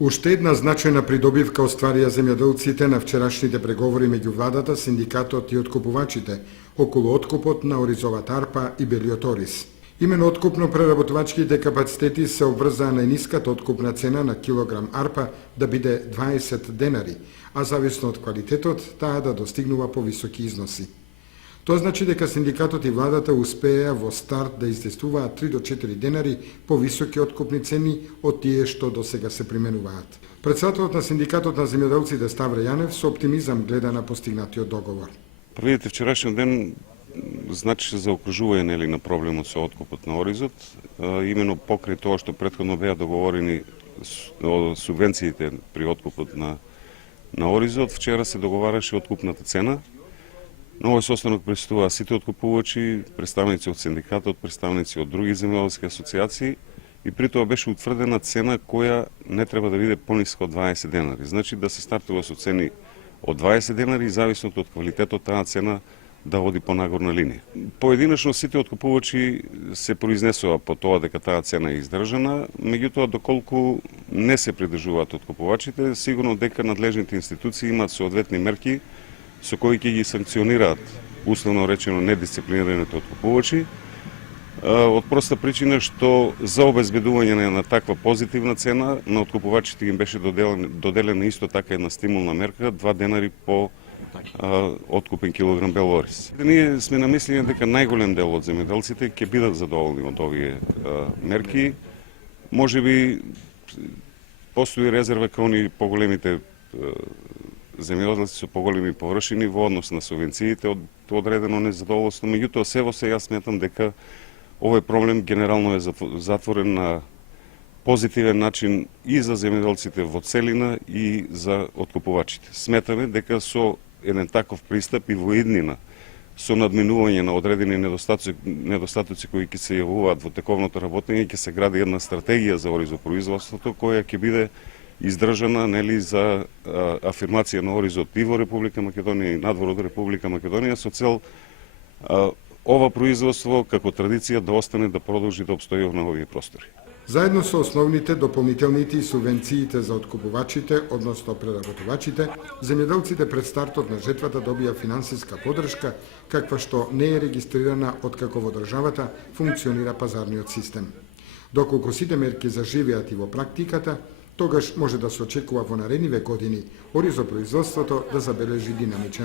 Уште една значајна придобивка остварија земјоделците на вчерашните преговори меѓу владата, синдикатот и откупувачите околу откупот на оризовата арпа и белиот ориз. Именно откупно-преработувачките капацитети се обврзаа најниската откупна цена на килограм арпа да биде 20 денари, а зависно од квалитетот таа да достигнува повисоки износи. Тоа значи дека синдикатот и владата успеа во старт да издействуваат 3 до 4 денари повисоки откупни цени од тие што досега се применуваат. Претседателот на синдикатот на земјоделците Ставре Јанев со оптимизам гледа на постигнатиот договор. Видите, вчерашниот ден значи заокружување на проблемот со откупот на оризот, именно покрај тоа што претходно беа договорени субвенциите при откупот на оризот, вчера се договараше откупната цена. На овој состанок присуствуваа сите откупувачи, представници од синдикатот, представници од други земјоделски асоциации и при тоа беше утврдена цена која не треба да биде пониска од 20 денари. Значи да се стартува со цени од 20 денари и зависно од квалитетот таа цена да води по нагорна линија. Поединечно сите откупувачи се произнесува по тоа дека таа цена е издржана, меѓутоа доколку не се придржуваат откупувачите, сигурно дека надлежните институции имаат соодветни мерки со кои ќе ги санкционираат, условно речено, недисциплинираните откупувачи, од проста причина што за обезбедување на таква позитивна цена на откупувачите им беше доделена исто така една стимулна мерка, 2 денари по откупен килограм бел ориз. Ние сме на мислење дека најголем дел од земјоделците ќе бидат задоволни од овие мерки. Можеби постои резерва кон и поголемите земјоделци со поголеми површини во однос на субвенциите од одредено незадоволство. Меѓутоа, се во се, јас сметам дека овој проблем генерално е затворен на позитивен начин и за земјоделците во целина и за откупувачите. Сметаме дека со еден таков пристап и во иднина, со надминување на одредени недостатоци кои ќе се јавуваат во тековното работење, ќе се гради една стратегија за оризопроизводството која ќе биде издржана за афирмација на оризот и во Република Македонија и надвор од Република Македонија со цел ова производство како традиција да остане да продолжи да обстои на овие простори. Заедно со основните, дополнителните и субвенциите за откупувачите, односно преработувачите, земјоделците пред стартот на жетвата добија финансиска подршка, каква што не е регистрирана откако во државата функционира пазарниот систем. Доколку сите мерки заживеат и во практиката, тогаш може да се очекува во наредниве години оризопроизводството да забележи динамичен